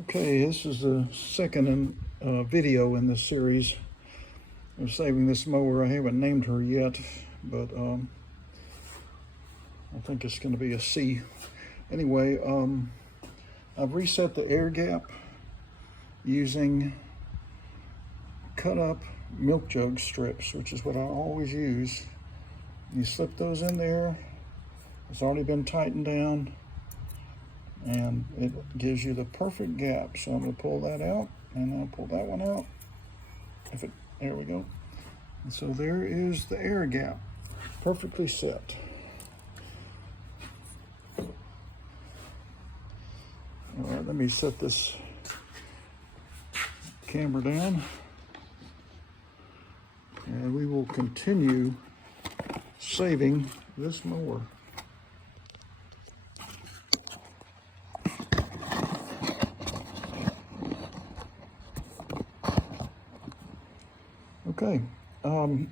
Okay, this is the second video in this series. I'm saving this mower. I haven't named her yet, but I think it's going to be a C. Anyway, I've reset the air gap using cut up milk jug strips, which is what I always use. You slip those in there. It's already been tightened down, and it gives you the perfect gap. So I'm going to pull that out, and I'll pull that one out. There we go. And so there is the air gap, perfectly set. All right, let me set this camera down, and we will continue saving this mower. Okay, I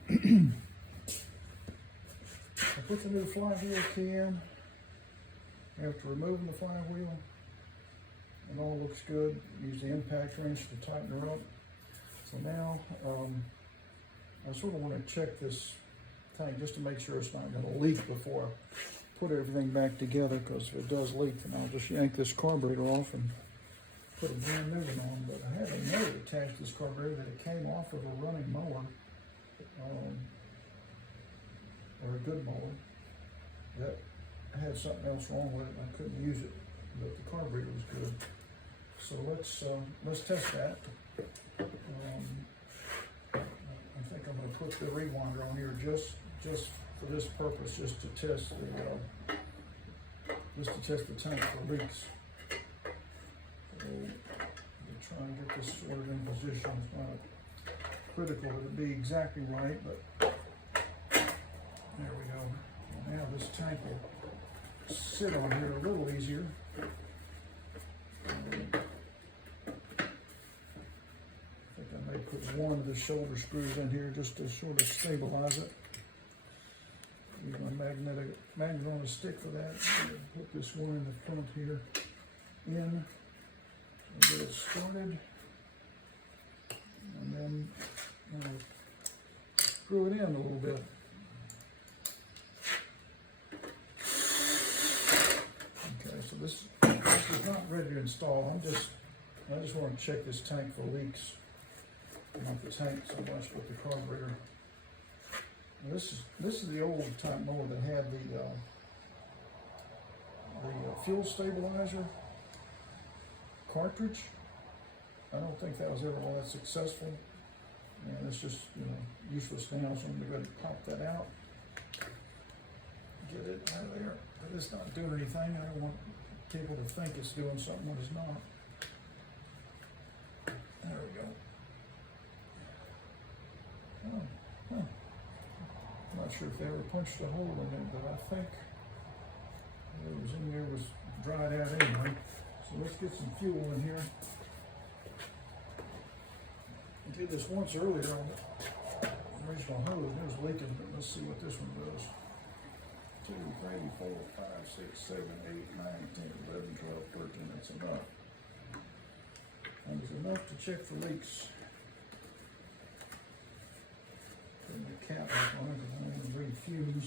put the new flywheel key in after removing the flywheel, and all looks good. Use the impact wrench to tighten her up. So now I sort of want to check this tank just to make sure it's not going to leak before I put everything back together, because if it does leak, then I'll just yank this carburetor off and put a brand new one on. But I had a note attached to this carburetor that it came off of a running mower, or a good mower, that had something else wrong with it and I couldn't use it, but the carburetor was good. So let's test that. I think I'm going to put the rewinder on here just for this purpose, just to test the tank for leaks. So we'll try and get this sorted in position. It's not critical that it be exactly right, but there we go. Now this tank will sit on here a little easier. I think I may put one of the shoulder screws in here just to sort of stabilize it. Use my magnet on a stick for that. Put this one in the front here in and get it started. And then screw it in a little bit. Okay, so this is not ready to install. I just want to check this tank for leaks. Not the tank so much, but the carburetor. And this is the old type mower that had the fuel stabilizer cartridge. I don't think that was ever all that successful, and it's just useless now. So I'm going to go ahead and pop that out, get it out of there. But it's not doing anything. I don't want people to think it's doing something when it's not. There we go. I'm not sure if they ever punched a hole in it, but I think what was in there was dried out anyway. So let's get some fuel in here. I did this once earlier on the original hose, and it was leaking, but let's see what this one does. 2, 3, 4, 5, 6, 7, 8, 9, 10, 11, 12, 13, that's enough. And it's enough to check for leaks. Put the cap back on it because I want to breathe fumes.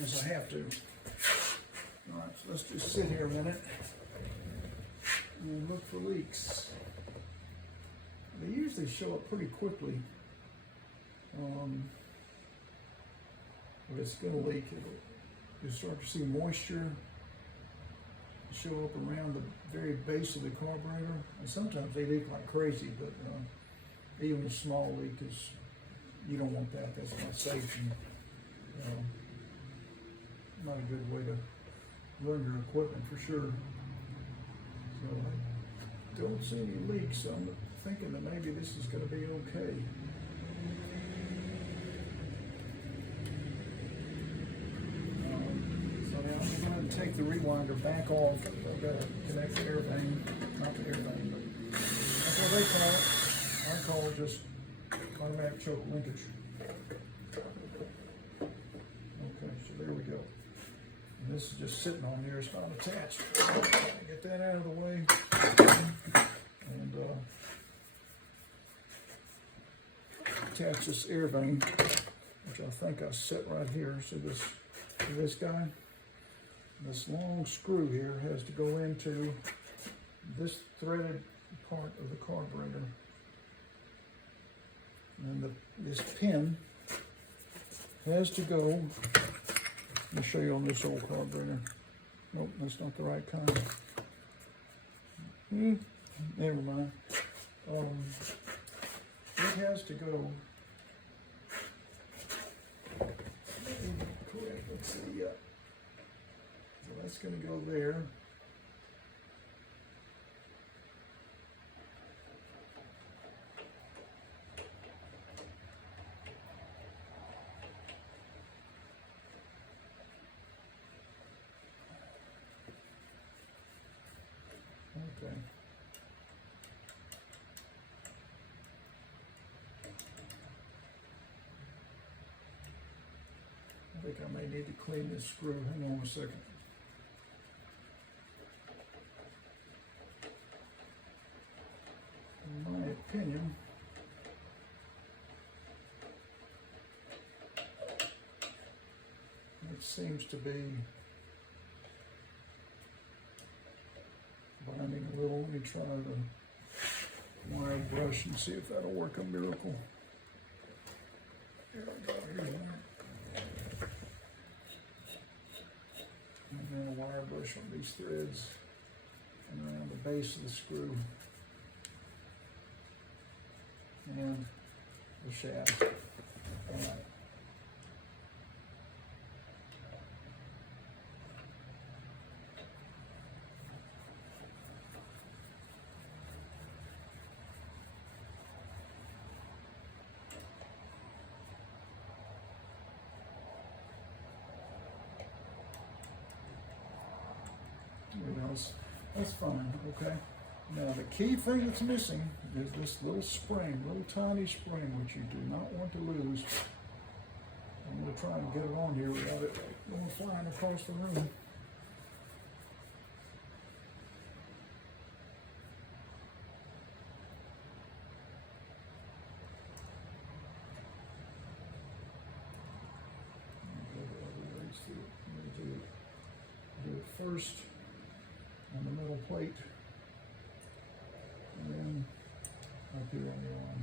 Yes, I have to. Alright, so let's just sit here a minute and look for leaks. They usually show up pretty quickly. But it's going to leak. You start to see moisture show up around the very base of the carburetor. And sometimes they leak like crazy, but even a small leak is, you don't want that. That's not safe, and not a good way to run your equipment for sure. So I don't see any leaks, so I'm thinking that maybe this is going to be okay. So now I'm going to take the rewinder back off. I've got to connect the air vane, not the air vane, but that's what they call it. I call it just automatic choke linkage. Okay, so there we go. And this is just sitting on here, it's not attached. Get that out of the way. And attach this air vane, which I think I set right here. So this guy, this long screw here has to go into this threaded part of the carburetor. And this pin has to go, let me show you on this old carburetor. Nope, that's not the right kind. Never mind. It has to go, correct, let's see, yeah. So that's going to go there. Okay. I think I may need to clean this screw. Hang on a second. In my opinion, it seems to be binding a little. Let me try the wire brush and see if that'll work a miracle. Here I go. Here's one. And then a wire brush on these threads and around the base of the screw and the shaft. All right. That's fine, okay? Now the key thing that's missing is this little spring, little tiny spring, which you do not want to lose. I'm going to try and get it on here without it going flying across the room. Do it first on the metal plate, and then up here on the arm.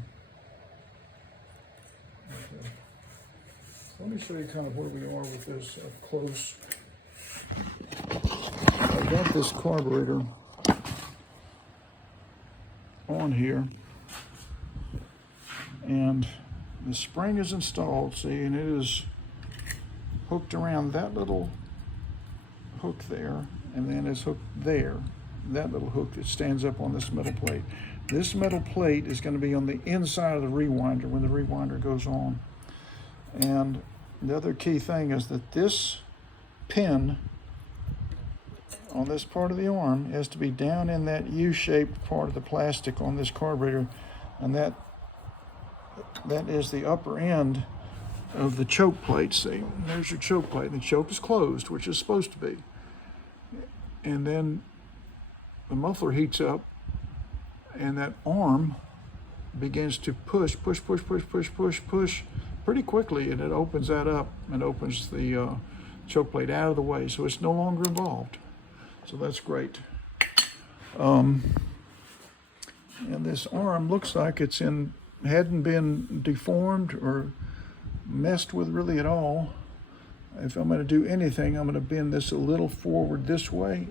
Okay. So let me show you kind of where we are with this up close. I got this carburetor on here, and the spring is installed, see, and it is hooked around that little hook there, and then it's hooked there, that little hook that stands up on this metal plate. This metal plate is going to be on the inside of the rewinder when the rewinder goes on. And the other key thing is that this pin on this part of the arm has to be down in that U-shaped part of the plastic on this carburetor, and that is the upper end of the choke plate. See, there's your choke plate. The choke is closed, which is supposed to be. And then the muffler heats up, and that arm begins to push pretty quickly, and it opens that up and opens the choke plate out of the way, so it's no longer involved. So that's great. And this arm looks like it's hadn't been deformed or messed with really at all. If I'm going to do anything, I'm going to bend this a little forward this way.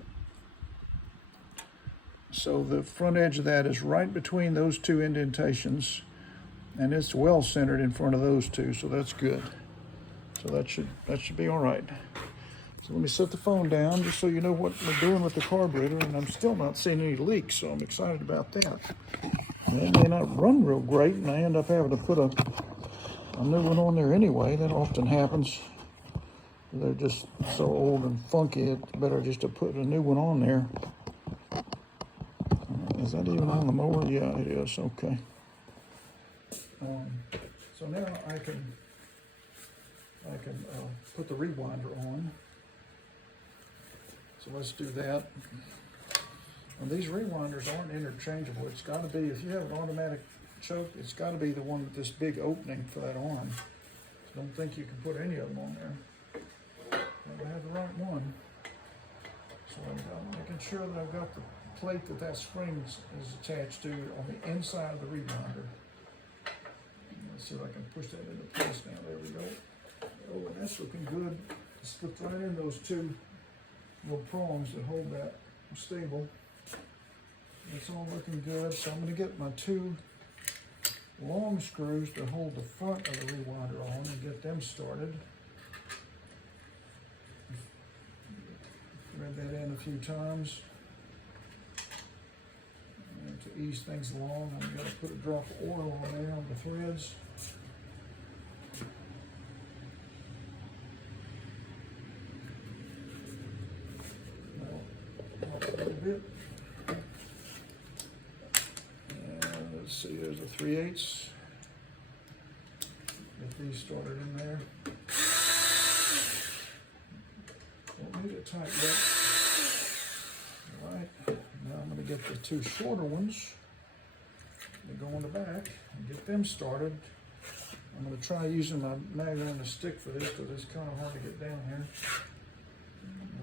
So the front edge of that is right between those two indentations, and it's well centered in front of those two, so that's good. So that should be all right. So let me set the phone down just so you know what we're doing with the carburetor, and I'm still not seeing any leaks, so I'm excited about that. And it may not run real great, and I end up having to put a new one on there anyway. That often happens. They're just so old and funky, it's better just to put a new one on there. Is that even on the mower? Yeah, it is. Okay. So now I can put the rewinder on. So let's do that. And these rewinders aren't interchangeable. It's got to be, if you have an automatic choke, it's got to be the one with this big opening for that arm. So don't think you can put any of them on there. I have the right one. So I'm making sure that I've got the plate that spring is attached to on the inside of the rewinder. Let's see if I can push that into place now. There we go. Oh, and that's looking good. It slipped right in those two little prongs that hold that stable. It's all looking good. So I'm going to get my two long screws to hold the front of the rewinder on and get them started. Thread that in a few times. And to ease things along, I'm going to put a drop of oil on there on the threads. A little bit. And let's see, there's a 3/8. Get these started in there. Don't need it tight yet. All right, now I'm going to get the two shorter ones. They go on the back and get them started. I'm going to try using my magnet on the stick for this because it's kind of hard to get down here.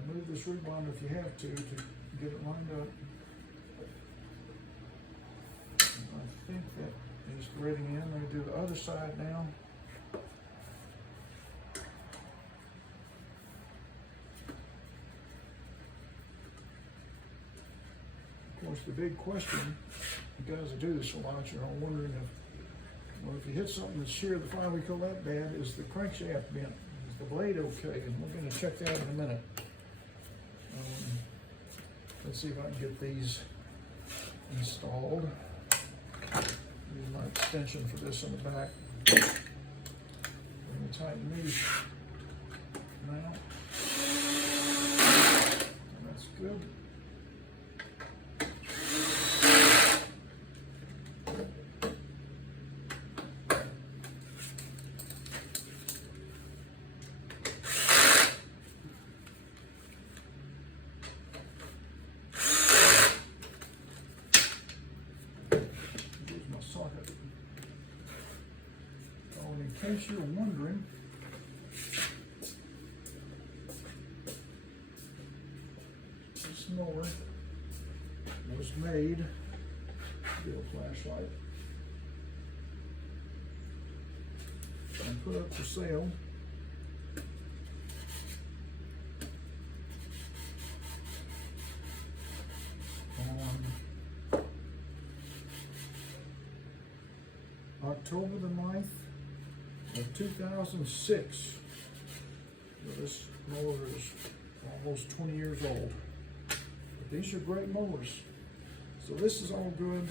Move this rewinder if you have to get it lined up. I think that is threading in. I'm going to do the other side now. Of course, the big question, you guys that do this a lot, you're all wondering if you hit something that's sheared the flywheel that bad, is the crankshaft bent? Is the blade okay? And we're going to check that in a minute. Let's see if I can get these installed. Use my extension for this on the back. I'm going to tighten these now. And that's good. In case you're wondering, this mower was made, get a flashlight, and put up for sale on October the 9th of 2006. So this mower is almost 20 years old. But these are great mowers. So this is all good.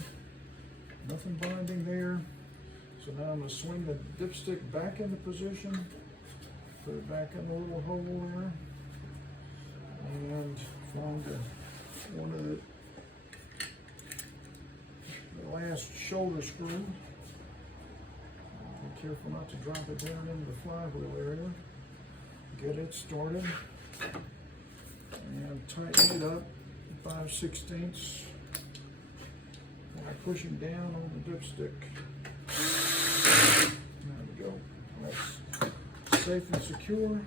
Nothing binding there. So now I'm going to swing the dipstick back into position. Put it back in the little hole there. And find one of the last shoulder screw. Be careful not to drop it down into the flywheel area. Get it started and tighten it up 5/16 while pushing down on the dipstick. There we go. That's safe and secure.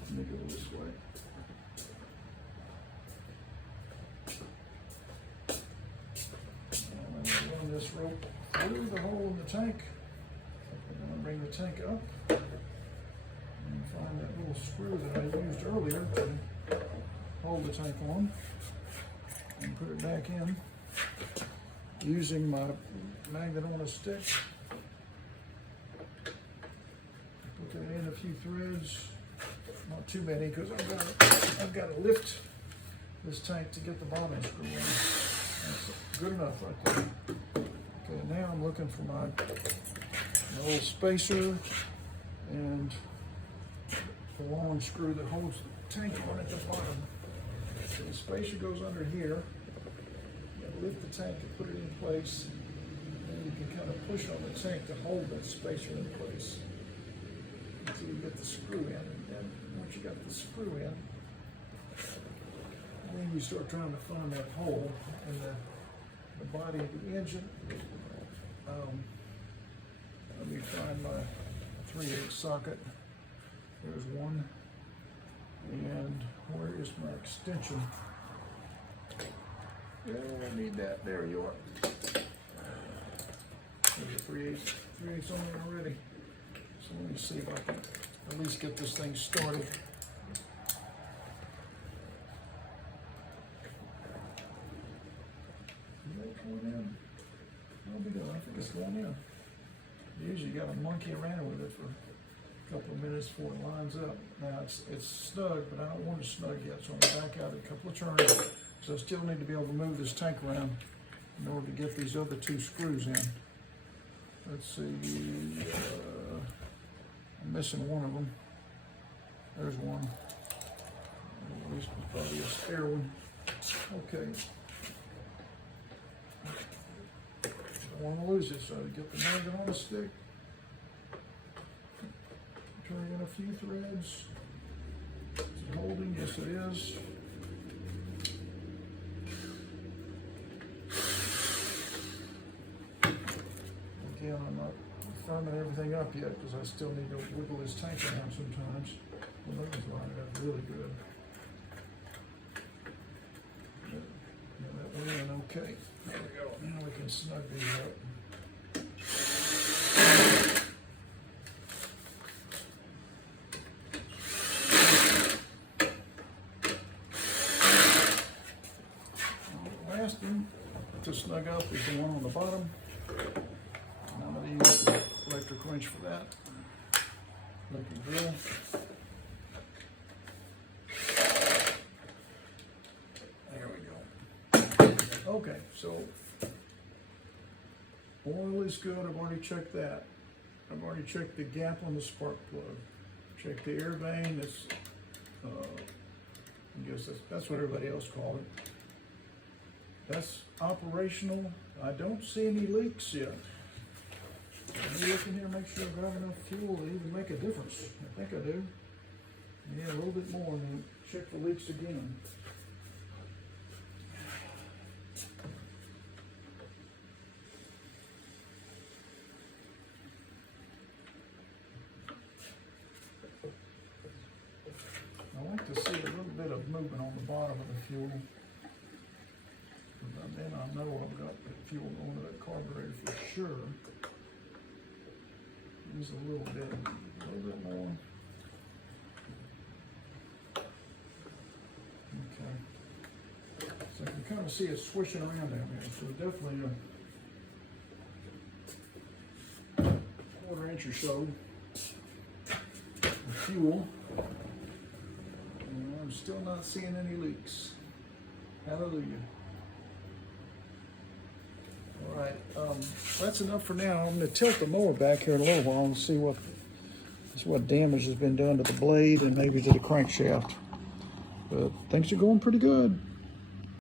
Let me go this way. Run this rope through the hole in the tank. I'm going to bring the tank up and find that little screw that I used earlier to hold the tank on and put it back in using my magnet on a stick. Put that in a few threads, not too many because I've got to lift this tank to get the bottom screw in. That's good enough right there. Okay, now I'm looking for my little spacer and the long screw that holds the tank on at the bottom. So the spacer goes under here. You gotta lift the tank and put it in place. And then you can kind of push on the tank to hold that spacer in place until you get the screw in. And then once you got the screw in, then you start trying to find that hole in the body of the engine. Let me find my 3/8 socket. There's one. And where is my extension? Yeah, I need that. There you are. There's a 3/8 on there already. So let me see if I can at least get this thing started. Is that going in? I'll be done. I think it's going in. Usually you got to monkey around with it for a couple of minutes before it lines up. Now it's snug, but I don't want it snug yet, so I'm going to back out a couple of turns because I still need to be able to move this tank around in order to get these other 2 screws in. Let's see, I'm missing one of them. There's one. At least it's probably a spare one. Okay. Don't want to lose it, so get the magnet on the stick. Turn in a few threads. Is it holding? Yes, it is. Again, I'm not firming everything up yet because I still need to wiggle this tank around sometimes. Well, that was lining up really good. Yeah, that went in okay. There we go. Now we can snug these up. Last one to snug up is the one on the bottom. And I'm going to use the electric wrench for that. Electric drill. There we go. Okay, so oil is good. I've already checked that. I've already checked the gap on the spark plug. Checked the air vane. That's, I guess that's what everybody else called it. That's operational. I don't see any leaks yet. Let me look in here, make sure I've got enough fuel to even make a difference. I think I do. Yeah, a little bit more, and then check the leaks again. I like to see a little bit of movement on the bottom of the fuel. Then I know I've got fuel going to that carburetor for sure. Just a little bit more. Okay. So I can kind of see it swishing around down there. So definitely a 1/4 inch or so of fuel. And I'm still not seeing any leaks. Hallelujah. All right, that's enough for now. I'm going to tilt the mower back here in a little while and see what damage has been done to the blade and maybe to the crankshaft. But things are going pretty good.